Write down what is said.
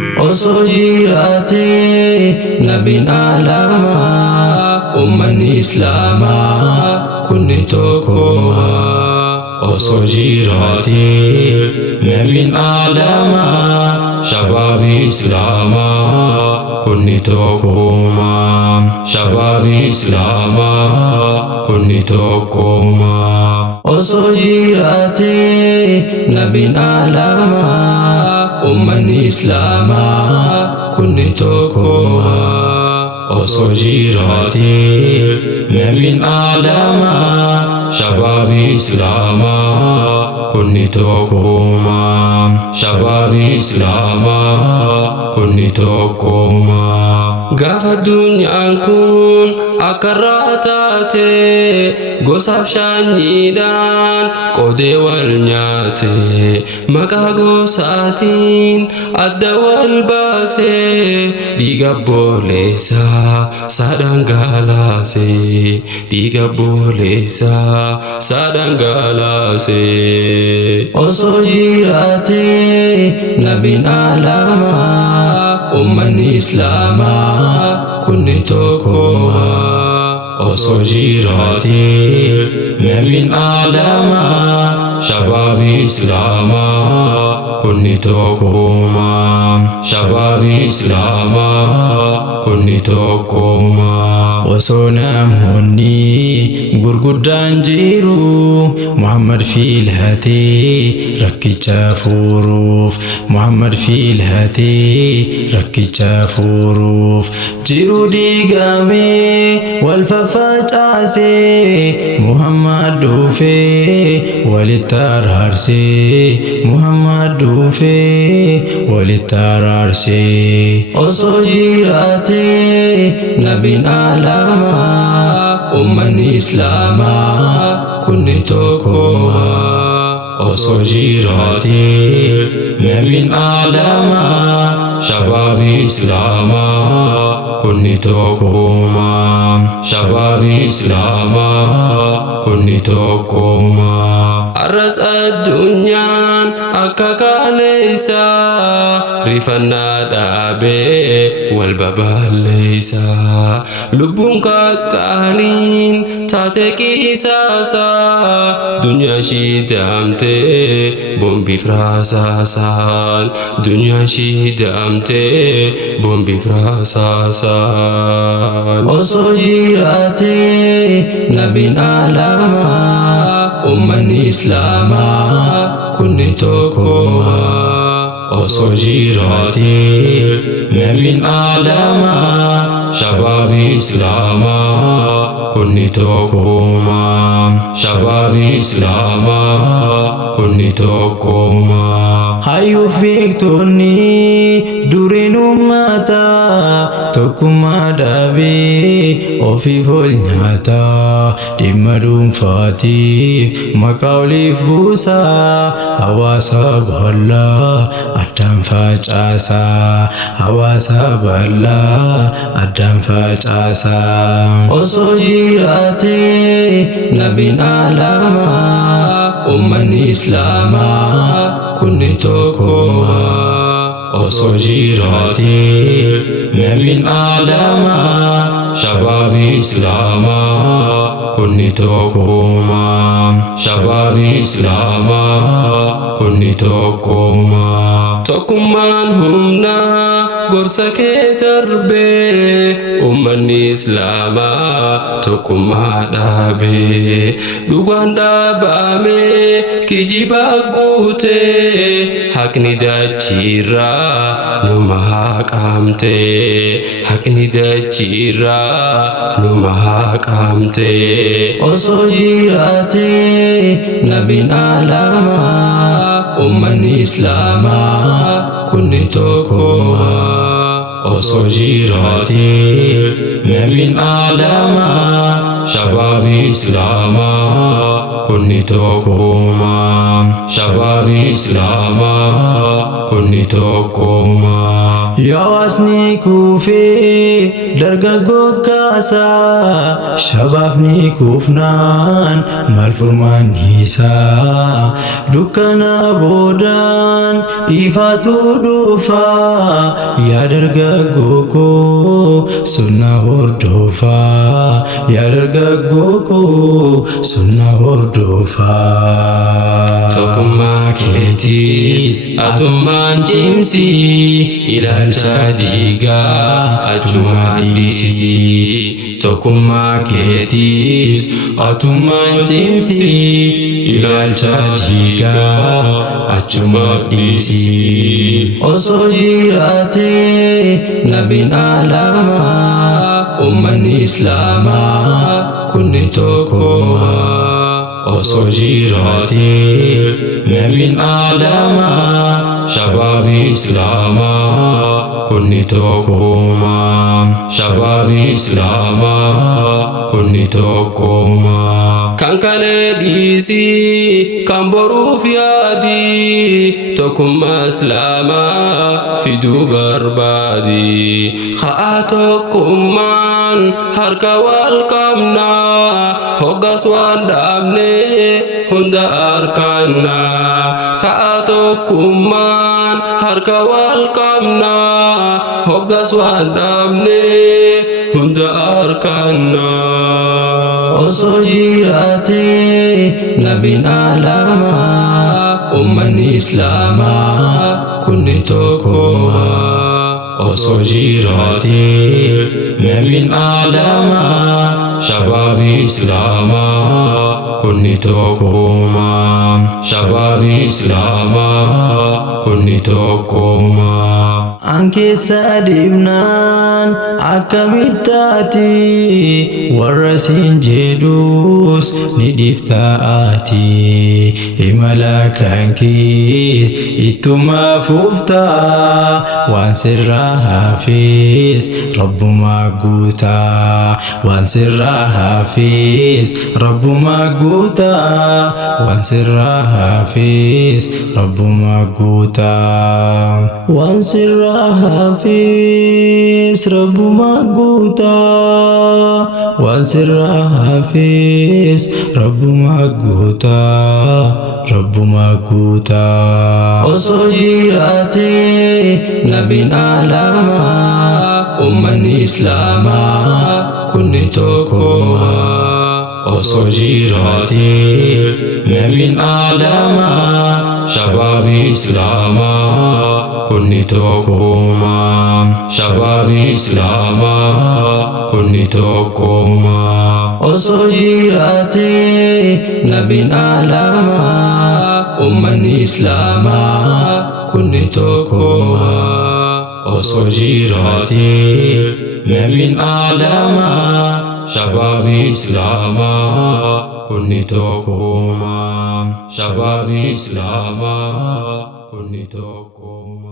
osoo jiraatee nabiin alamaa ummanni islaamaa kunni tokkummaa. Osoo jiraatee nabiin alamaa shabaabii islaamaa kunni tokkummaa. Shabaabii islaamaa kunni tokkummaa. Osoo jiraatee nabiin alamaa ummanni islaamaa kunni tokkummaa. Osoo jiraatee nabiin alamaa shabaabii islaamaa kunni tokkummaa. Shabaabii islaamaa kunni tokkummaa. Gaafa dunyaan kun akka taate gosaaf shaanyiidhaan qoodee wal nyaate maqaa gosaatiin adda wal baasee dhiiga obboleessaa dhangalaasee dhiiga obboleessaa dhangalaasee. Osoo jiraatee nabiin alamaa ummanni islaamaa kunni tokkummaa. Osoo jiraatee nabiin alamaa shabaabii islaamaa kunni tokkummaa. Shabaabii islaamaa kunni tokkummaa. Osoo namoonni gurguddaan jiru Muhammad filhatee rakkicha furuuf. Muhammad filhatee rakkicha furuuf. Jiru diigamee wal facaasee Muhammad dhufee walitti araarsee. Muhammad dhufee walitti araarsee. Osoo jiraatee nabiin alamaa ummanni islaamaa kunni tokkummaa. Osoo jiraatee nabiin alamaa shabaabii islaamaa kunni tokkummaa. Shabaabii islaamaa kunni tokkummaa. Arras addunyaan akka kaleessaa rifannaa dhaabee wal baballeessaa. Lubbuun qaqqaaliin taate qisaasaa dunyaa shiidamtee bombiif raasaasaan. Dunyaa shiidamtee bombiif raasaasaan. Osoo jiraatee nabiin alamaa ummanni islaamaa kunni tokkummaa. Osoo jiraatee nabiin alamaa shabaabii islaamaa kunni tokkummaa. Shabaabii islaamaa kunni tokkummaa. Hayyuuf beektonni duriin ummataa tokkummaa dhaabee ofiif ol nyaataa. Dhimma dhuunfaatiif maqaa oliif buusaa. Hawaasa bal'aa addaan facaasaa. Hawaasa bal'aa addaan facaasaa. Osoo jiraatee nabiin alamaa ummanni islaamaa kunni tokkummaa. Osoo jiraatee nabiin alamaa shabaabii islaamaa kunni tokkummaa. Shabaabii islaamaa kunni tokkummaa. Tokkummaan humnaa gorsa kee darbee ummanni islaamaa tokkummaa dhaabee. Dhugaan dhaabamee kijiba guutee haqni dachiirraa numa haqamtee. Haqni dachiirraa numa haqamtee. Osoo jiraatee nabiin alamaa ummanni islaamaa kunni tokkummaa. Osoo jiraatee nabiin alamaa shabaabii islaamaa kunni tokkummaa. Shabaabii islaamaa kunni tokkummaa. Hawaasni kuufee dargaggoo kaasaa shabaabni kuufnaan maal furmaanni isaa dukkana boodaan ifaatu dhufaa yaa dargaggoo koo sunna hordofaa yaa dargaggoo koo sunna hordofaa. Tokkummaa keetiis atummaan cimsi ilaalcha diigaa achumaan dhiisi. Tokkummaa keetiis atummaan cimsi ilaalcha diigaa achumaan dhiisi. Osoo jiraatee nabiin alamaa ummanni islaamaa kunni tokkummaa. Osoo jiraatee nabiin alamaa shabaabi islaamaa kunni tokkummaa. Shabaabi islaamaa kunni tokkummaa. Kan kalee dhiisii kan boruuf yaadi tokkummaa islaamaa fiduu barbaadi. Haa tokkummaan harka wal qabnaa hoggas waan dhaabne hunda harkannaa. Haa tokkummaan harka wal qabnaa hoggas waan dhaabne hunda harkannaa. Osoo jiraatee nabiin alamaa ummanni islaamaa kunni tokkummaa. Osoo jiraatee nabiin alamaa shabaabi islaamaa kunni tokkummaa. Shabaabi islaamaa kunni tokkummaa. An keessa deemnaan akkamittaati warra siin jedhuus ni dhiiftaati. Imala kan kee ittuma fuftaa waan sirraa hafees rabbumaa guutaa. Waan sirraa hafees rabbumaa guutaa. Waan sirraa hafees rabbumaa guutaa. Waan sirraa hafees rabbumaa guutaa. Waan sirraa hafees rabbumaa guutaa. Rabbumaa guutaa. Osoo jiraatee nabiin alamaa ummanni islaamaa kunni tokkummaa. Osoo jiraatee nabiin alamaa shabaabi islaamaa kunni tokkummaa. Shabaabi islaamaa kunni tokkummaa. Osoo jiraatee nabiin alamaa ummanni islaamaa kunni tokkummaa. Osoo jiraatee nabiin alamaa shabaabi islaamaa kunni tokkummaa. Shabaabi islaamaa kunni tokkummaa.